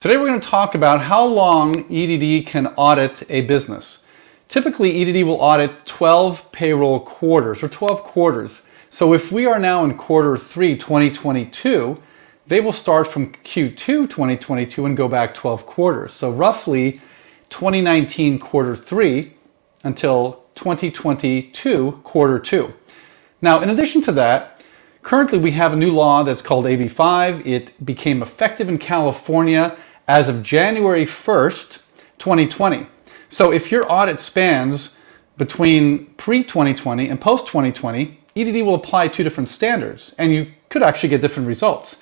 Today we're going to talk about how long EDD can audit a business. Typically, EDD will audit 12 payroll quarters or 12 quarters. So if we are now in quarter 3, 2022, they will start from Q2 2022 and go back 12 quarters. So roughly 2019 quarter 3 until 2022 quarter 2. Now, in addition to that, currently we have a new law that's called AB 5. It became effective in California as of January 1st, 2020. So if your audit spans between pre-2020 and post-2020, EDD will apply two different standards, and you could actually get different results.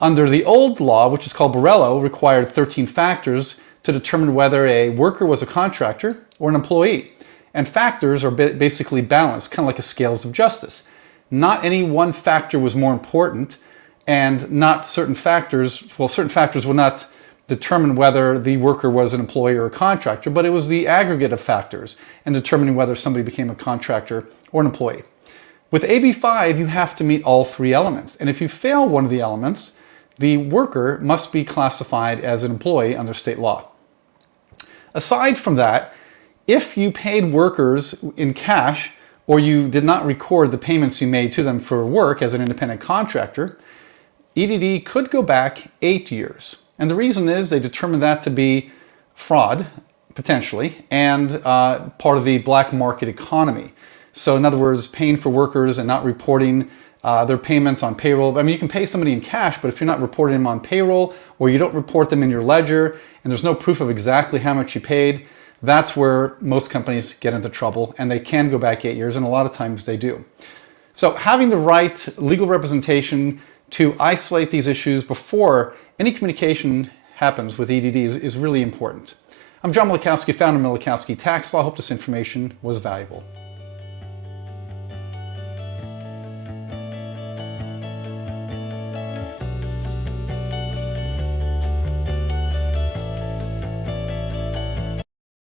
Under the old law, which is called Borello, required 13 factors to determine whether a worker was a contractor or an employee. And factors are basically balanced, kind of like a scales of justice. Not any one factor was more important, and not certain factors, well, certain factors will not determine whether the worker was an employee or a contractor, but it was the aggregate of factors in determining whether somebody became a contractor or an employee. With AB 5, you have to meet all three elements, and if you fail one of the elements, the worker must be classified as an employee under state law. Aside from that, if you paid workers in cash or you did not record the payments you made to them for work as an independent contractor, EDD could go back 8 years. And the reason is they determined that to be fraud, potentially, and part of the black market economy. So in other words, paying for workers and not reporting their payments on payroll. I mean, you can pay somebody in cash, but if you're not reporting them on payroll or you don't report them in your ledger and there's no proof of exactly how much you paid, that's where most companies get into trouble, and they can go back 8 years, and a lot of times they do. So having the right legal representation to isolate these issues before any communication happens with EDD is really important. I'm John Milikowski, founder of Milikowski Tax Law. I hope this information was valuable.